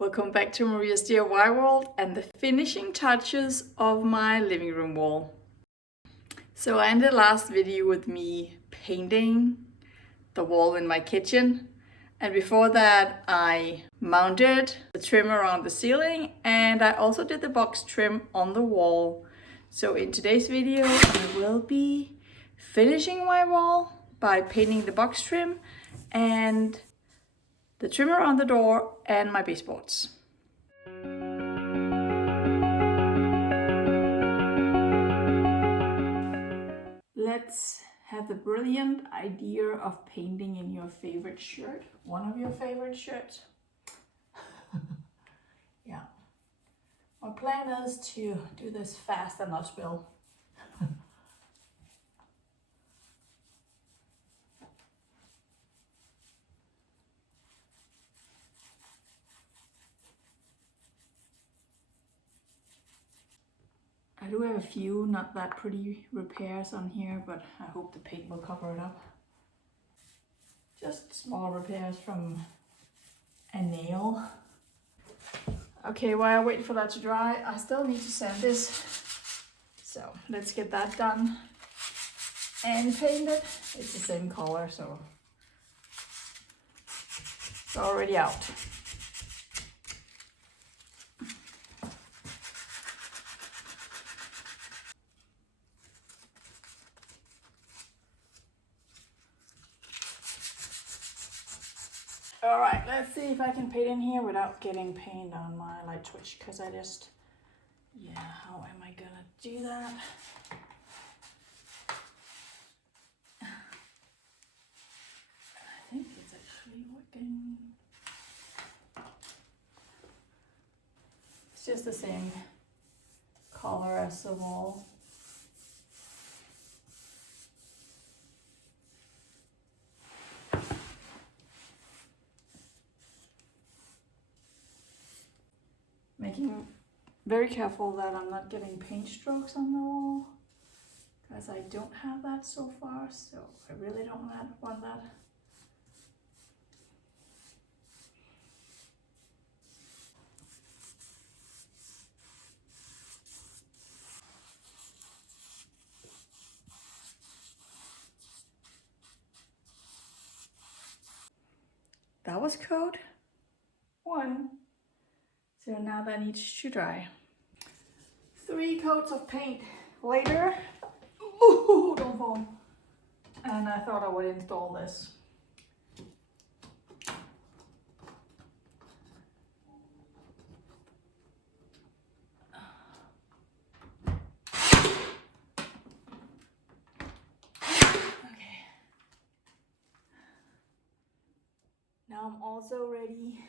Welcome back to Maria's DIY world and the finishing touches of my living room wall. So I ended the last video with me painting the wall in my kitchen, and before that I mounted the trim around the ceiling and I also did the box trim on the wall. So in today's video I will be finishing my wall by painting the box trim and the trim around the door and my baseboards. Let's have the brilliant idea of painting in your favorite shirt, one of your favorite shirts. Yeah. My plan is to do this fast and not spill. I do have a few not that pretty repairs on here, but I hope the paint will cover it up. Just small repairs from a nail. Okay, while I wait for that to dry, I still need to sand this. So let's get that done and paint it. It's the same color, so it's already out. All right, let's see if I can paint in here without getting paint on my light switch, because how am I gonna do that? I think it's actually working. It's just the same color as the wall. Making very careful that I'm not getting paint strokes on the wall, because I don't have that so far, so I really don't want that. That was code 1. So now that needs to dry. 3 coats of paint later. Ooh, don't fall. And I thought I would install this. Okay. Now I'm also ready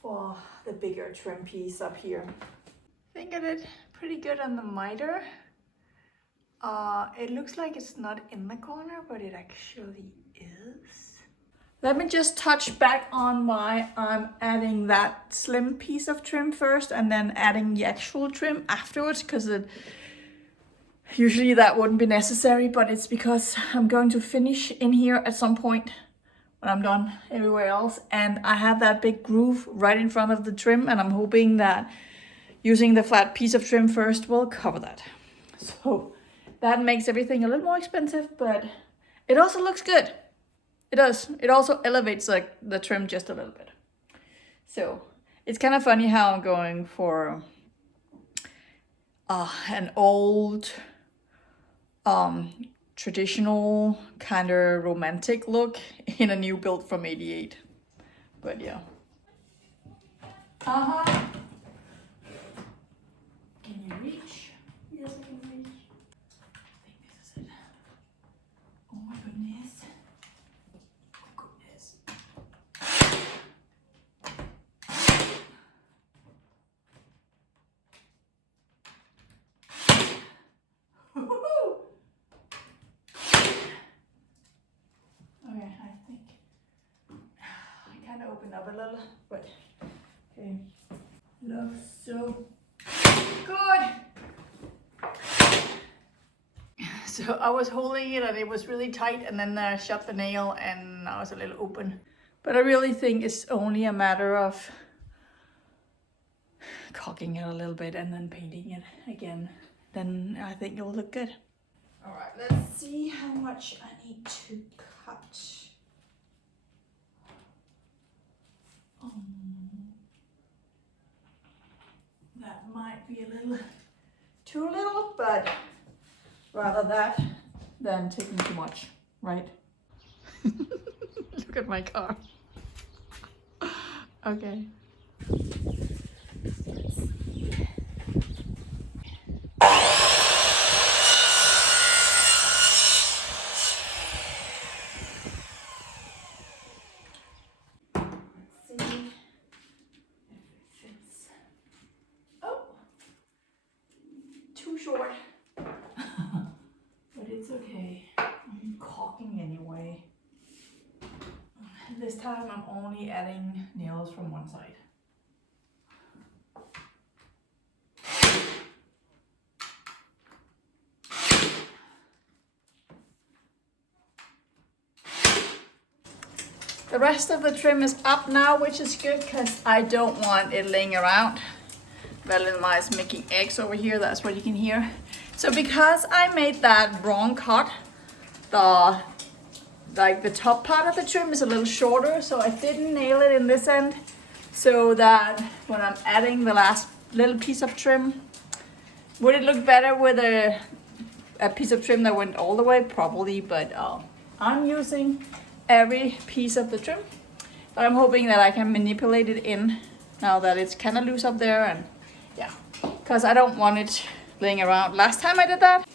for the bigger trim piece up here. I think I did pretty good on the miter. It looks like it's not in the corner, but it actually is. Let me just touch back on why I'm adding that slim piece of trim first and then adding the actual trim afterwards, because usually that wouldn't be necessary, but it's because I'm going to finish in here at some point when I'm done everywhere else, and I have that big groove right in front of the trim, and I'm hoping that using the flat piece of trim first will cover that. So that makes everything a little more expensive, but it also looks good. It does. It also elevates the trim just a little bit. So it's kind of funny how I'm going for an old traditional kind of romantic look in a new build from '88, but yeah. Can you reach? Yes, I can reach. I think this is it. Oh my goodness. Oh goodness. Okay, I think I kind of opened up a little, but okay. Looks so good. So I was holding it and it was really tight, and then I shut the nail and now it's a little open. But I really think it's only a matter of caulking it a little bit and then painting it again. Then I think it will look good. All right, let's see how much I need to cut. That might be a little too little, but rather that than taking too much, right? Look at my car. Okay. Too short, but it's okay. I'm caulking anyway. This time I'm only adding nails from one side. The rest of the trim is up now, which is good because I don't want it laying around. Valenma is making eggs over here, that's what you can hear. So because I made that wrong cut, the top part of the trim is a little shorter, so I didn't nail it in this end, so that when I'm adding the last little piece of trim, would it look better with a piece of trim that went all the way? Probably, but I'm using every piece of the trim. But I'm hoping that I can manipulate it in now that it's kind of loose up there, and yeah, because I don't want it laying around. Last time I did that,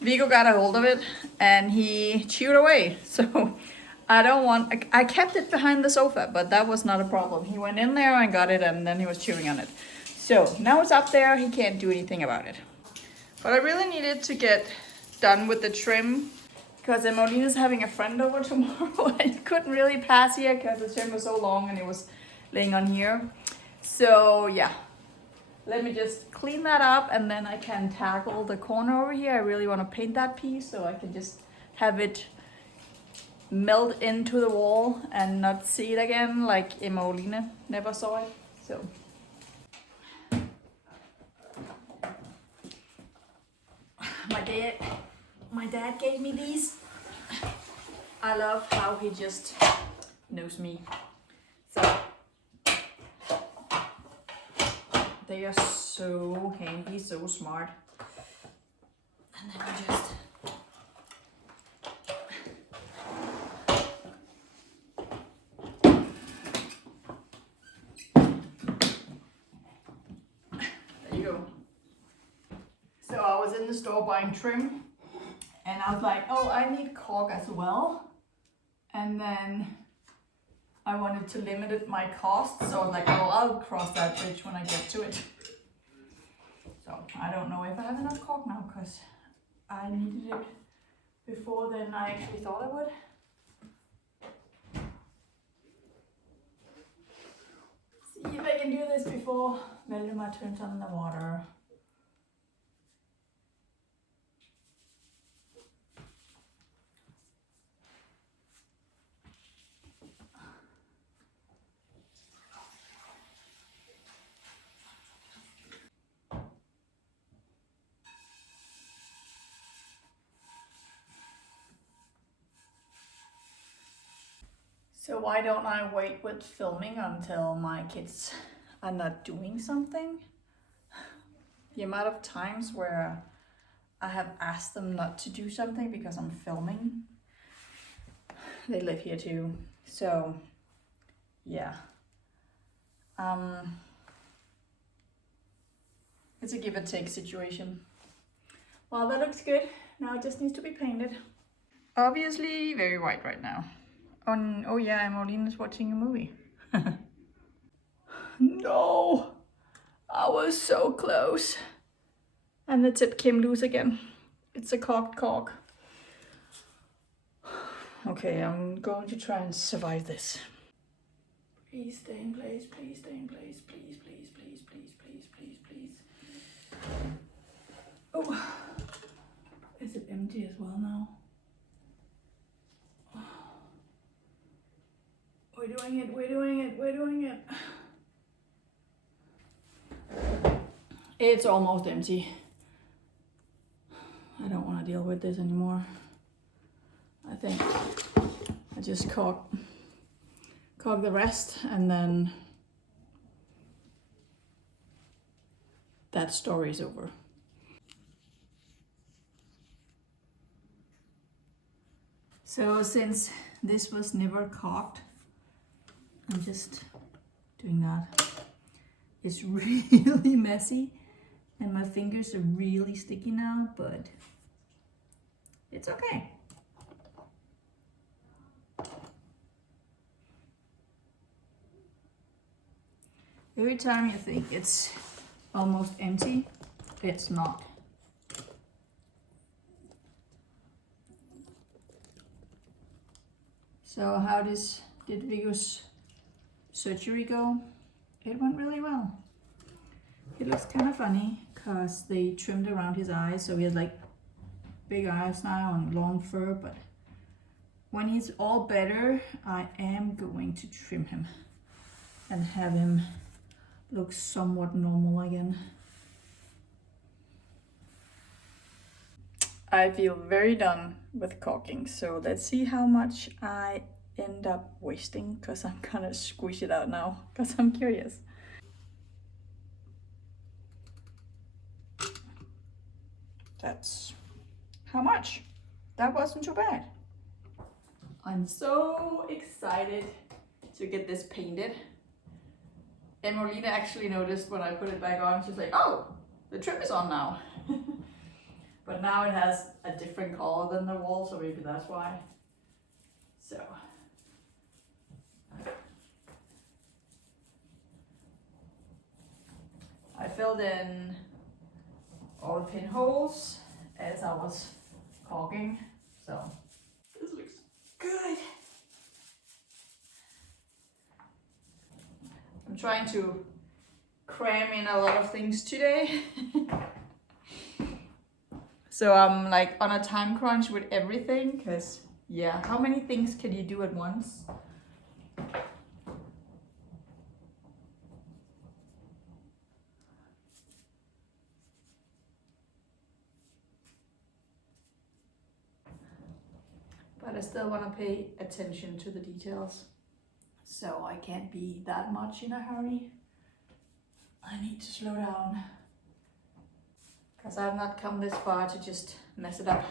Vigo got a hold of it and he chewed away. So I kept it behind the sofa, but that was not a problem. He went in there and got it, and then he was chewing on it. So now it's up there, he can't do anything about it. But I really needed to get done with the trim because Emmeline is having a friend over tomorrow and you couldn't really pass here because the trim was so long and it was laying on here. So yeah, let me just clean that up and then I can tackle the corner over here. I really want to paint that piece so I can just have it melt into the wall and not see it again like Emmeline never saw it. So my dad gave me these. I love how he just knows me. So they are so handy, so smart. And then I just there you go. So I was in the store buying trim and I was like, oh, I need caulk as well. And then I wanted to limit my costs, so I was like, oh, I'll cross that bridge when I get to it. So I don't know if I have enough caulk now because I needed it before than I actually thought I would. See if I can do this before Valdemar turns on the water. So why don't I wait with filming until my kids are not doing something? The amount of times where I have asked them not to do something because I'm filming. They live here too, so yeah. It's a give and take situation. Well, that looks good. Now it just needs to be painted. Obviously very white right now. Oh yeah, Emmeline is watching a movie. No, I was so close. And the tip came loose again. It's a caulked caulk. Okay, I'm going to try and survive this. Please stay in place, please stay in place, please, please, please, please, please, please, please. Oh, is it empty as well now? Wait, do doing it, we're doing it, we're doing it. It's almost empty. I don't want to deal with this anymore. I think I just caulk the rest, and then that story's over. So since this was never caulked, I'm just doing that. It's really messy and my fingers are really sticky now, but it's okay. Every time you think it's almost empty, it's not. So how did Viggo's surgery go? It went really well. It looks kind of funny because they trimmed around his eyes, so he has like big eyes now and long fur, but when he's all better, I am going to trim him and have him look somewhat normal again. I feel very done with caulking, so let's see how much I end up wasting, because I'm gonna squish it out now because I'm curious. That's how much. That wasn't too bad. I'm so excited to get this painted. Emolina actually noticed when I put it back on. She's like, oh, the trim is on now. But now it has a different color than the wall, so maybe that's why. So I filled in all the pinholes as I was caulking, so this looks good. I'm trying to cram in a lot of things today. So I'm like on a time crunch with everything, because yeah, how many things can you do at once? But I still want to pay attention to the details, so I can't be that much in a hurry. I need to slow down, because I've not come this far to just mess it up.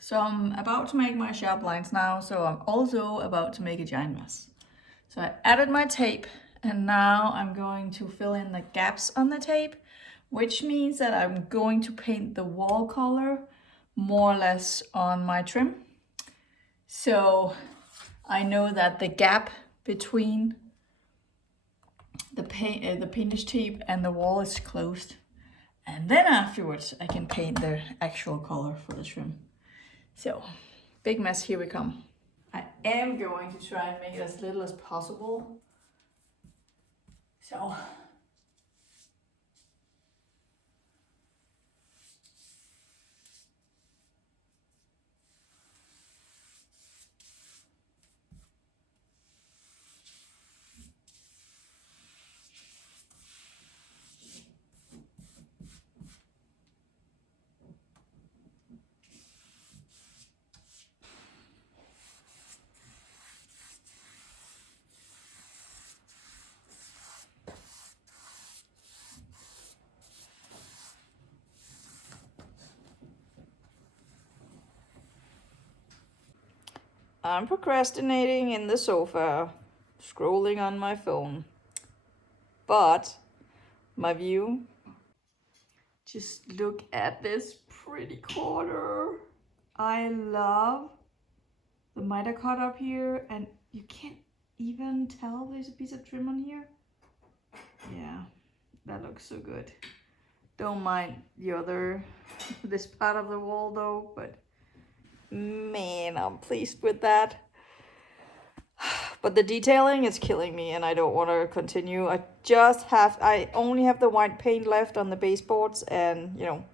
So I'm about to make my sharp lines now, so I'm also about to make a giant mess. So I added my tape, and now I'm going to fill in the gaps on the tape, which means that I'm going to paint the wall color more or less on my trim. So I know that the gap between the painter's tape and the wall is closed. And then afterwards I can paint the actual color for the trim. So, big mess, here we come. I am going to try and make it as little as possible. So, I'm procrastinating in the sofa, scrolling on my phone. But my view, just look at this pretty corner. I love the miter cut up here, and you can't even tell there's a piece of trim on here. Yeah, that looks so good. Don't mind the other, this part of the wall though, but man, I'm pleased with that. But the detailing is killing me and I don't want to continue. I only have the white paint left on the baseboards and, you know,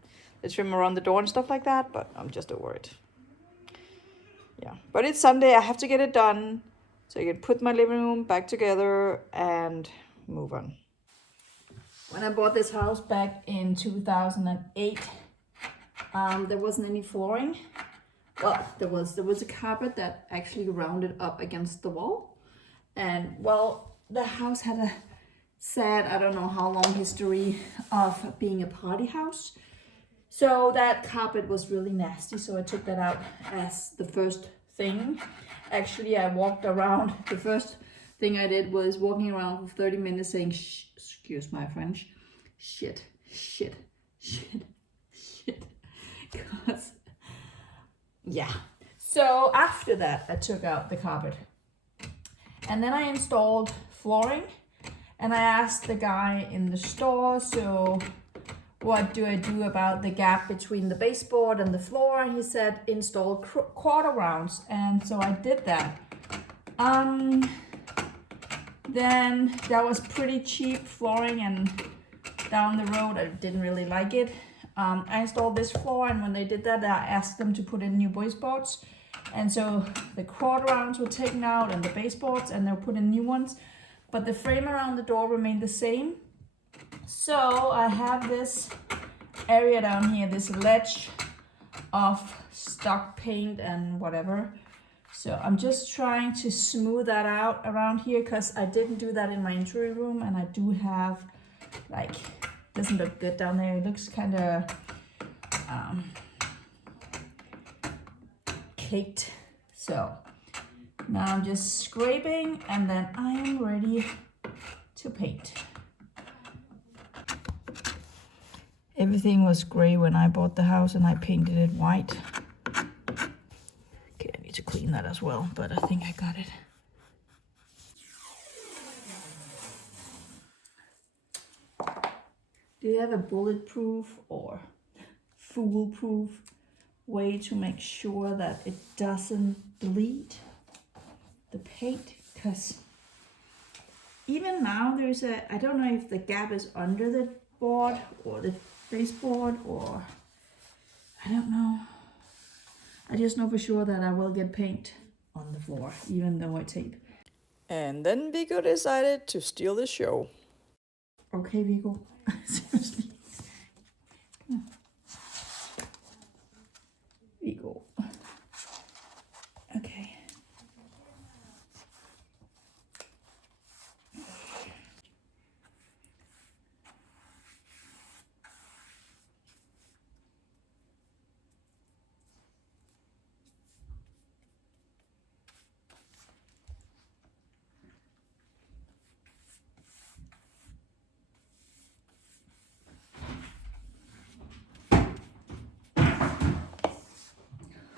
the trim around the door and stuff like that, but I'm just over it. Yeah, but it's Sunday, I have to get it done so I can put my living room back together and move on. When I bought this house back in 2008, there wasn't any flooring. Well, there was a carpet that actually rounded up against the wall. And well, the house had a sad, I don't know how long history of being a party house. So that carpet was really nasty, so I took that out as the first thing. Actually, I walked around, the first thing I did was walking around for 30 minutes saying, excuse my French, shit, shit, shit, shit. Cause, yeah. So after that, I took out the carpet. And then I installed flooring. And I asked the guy in the store, so what do I do about the gap between the baseboard and the floor? And he said, install quarter rounds. And so I did that. Then that was pretty cheap flooring, and down the road, I didn't really like it. I installed this floor, and when they did that, I asked them to put in new baseboards. And so the quarter rounds were taken out and the baseboards, and they'll put in new ones. But the frame around the door remained the same. So I have this area down here, this ledge of stock paint and whatever. So I'm just trying to smooth that out around here, because I didn't do that in my entry room, and I do have, like, doesn't look good down there. It looks kind of caked. So now I'm just scraping, and then I am ready to paint. Everything was gray when I bought the house, and I painted it white. Okay, I need to clean that as well, but I think I got it. Do you have a bulletproof or foolproof way to make sure that it doesn't bleed the paint? Because even now there's a, I don't know if the gap is under the board or the baseboard, or I don't know. I just know for sure that I will get paint on the floor, even though I tape. And then Viggo decided to steal the show. Okay, Viggo. Seriously. Viggo. Okay.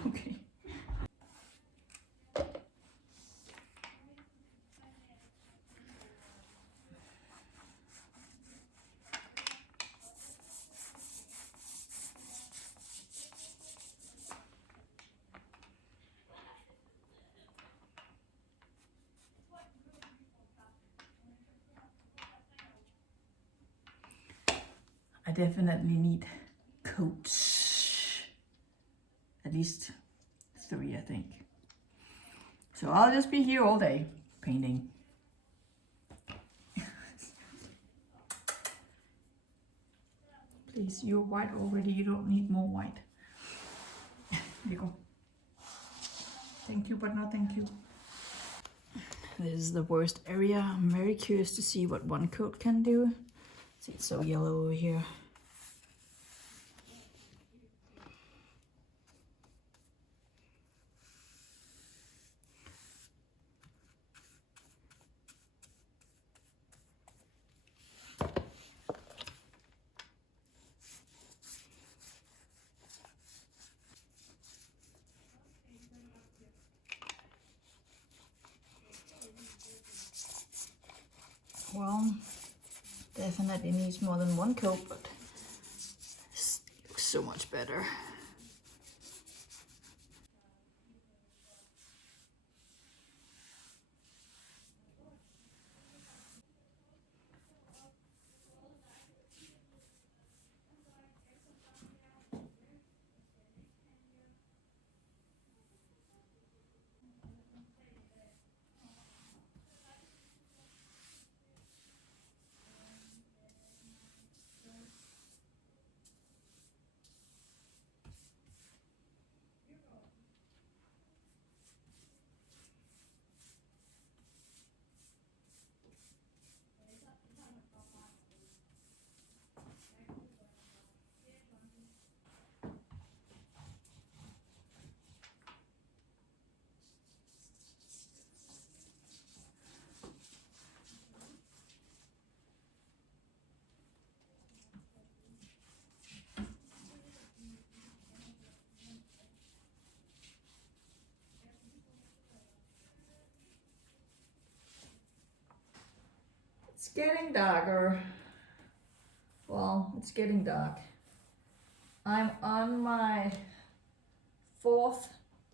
Okay. I definitely need coats. At least 3, I think. So I'll just be here all day painting. Please, you're white already. You don't need more white. Here you go. Thank you, but no thank you. This is the worst area. I'm very curious to see what one coat can do. See, it's so yellow over here. Well, definitely needs more than one coat, but this looks so much better. It's getting darker. Well, it's getting dark. I'm on my 4th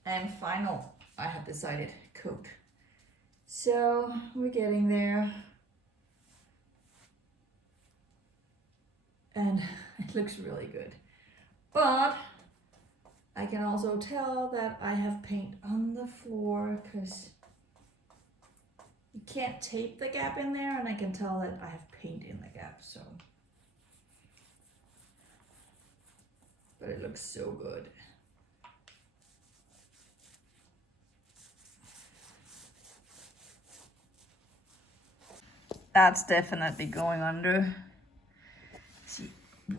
and final, I have decided, coat. So we're getting there. And it looks really good. But I can also tell that I have paint on the floor because you can't tape the gap in there, and I can tell that I have paint in the gap, so. But it looks so good. That's definitely going under. See,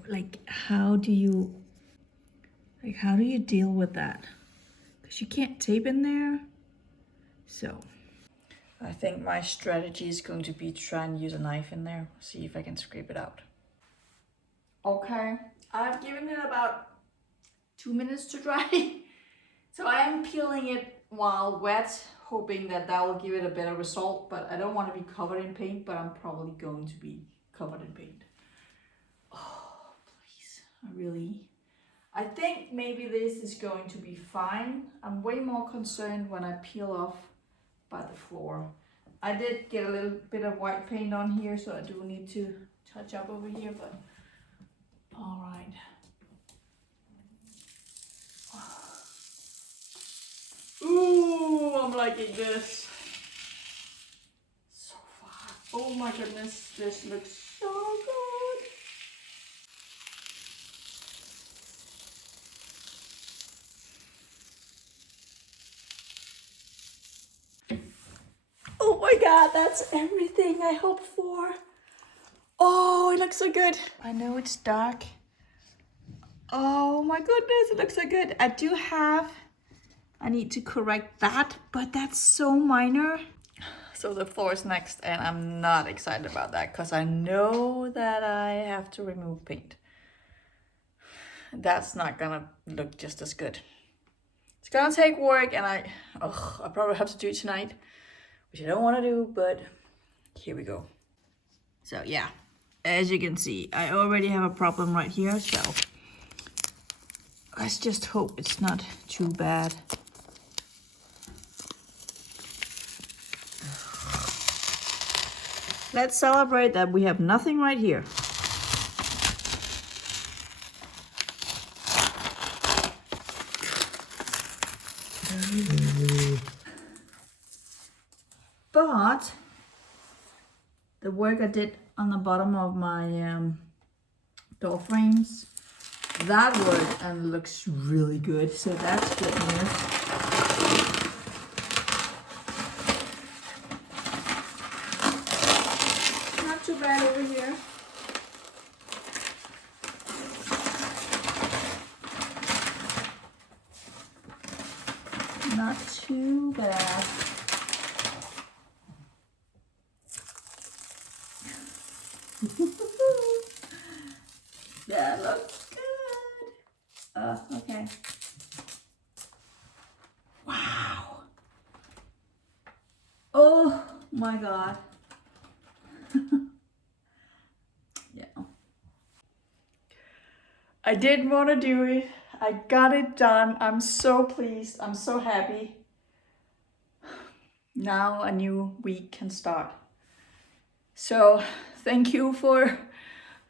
like how do you deal with that? Because you can't tape in there. So I think my strategy is going to be try and use a knife in there, see if I can scrape it out. Okay, I've given it about 2 minutes to dry. So I am peeling it while wet, hoping that that will give it a better result, but I don't want to be covered in paint, but I'm probably going to be covered in paint. Oh, please, I think maybe this is going to be fine. I'm way more concerned when I peel off by the floor. I did get a little bit of white paint on here, so I do need to touch up over here, but all right. Ooh, I'm liking this so far. Oh my goodness, this looks so good. Oh my god, that's everything I hoped for. Oh, it looks so good. I know it's dark. Oh my goodness, it looks so good. I need to correct that, but that's so minor. So the floor is next, and I'm not excited about that because I know that I have to remove paint. That's not gonna look just as good. It's gonna take work, and I probably have to do it tonight, which I don't want to do, but here we go. So yeah, as you can see, I already have a problem right here, so let's just hope it's not too bad. Let's celebrate that we have nothing right here. But the work I did on the bottom of my door frames, that worked and looks really good, so that's good news. Not too bad over here. Not too bad. That looks good. Okay. Wow. Oh my god. Yeah. I did want to do it. I got it done. I'm so pleased. I'm so happy. Now a new week can start. So thank you for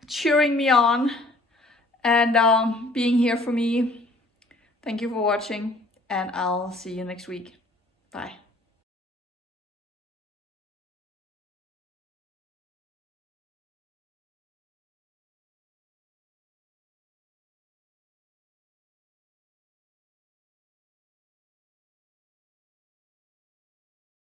cheering me on and being here for me. Thank you for watching, and I'll see you next week. Bye.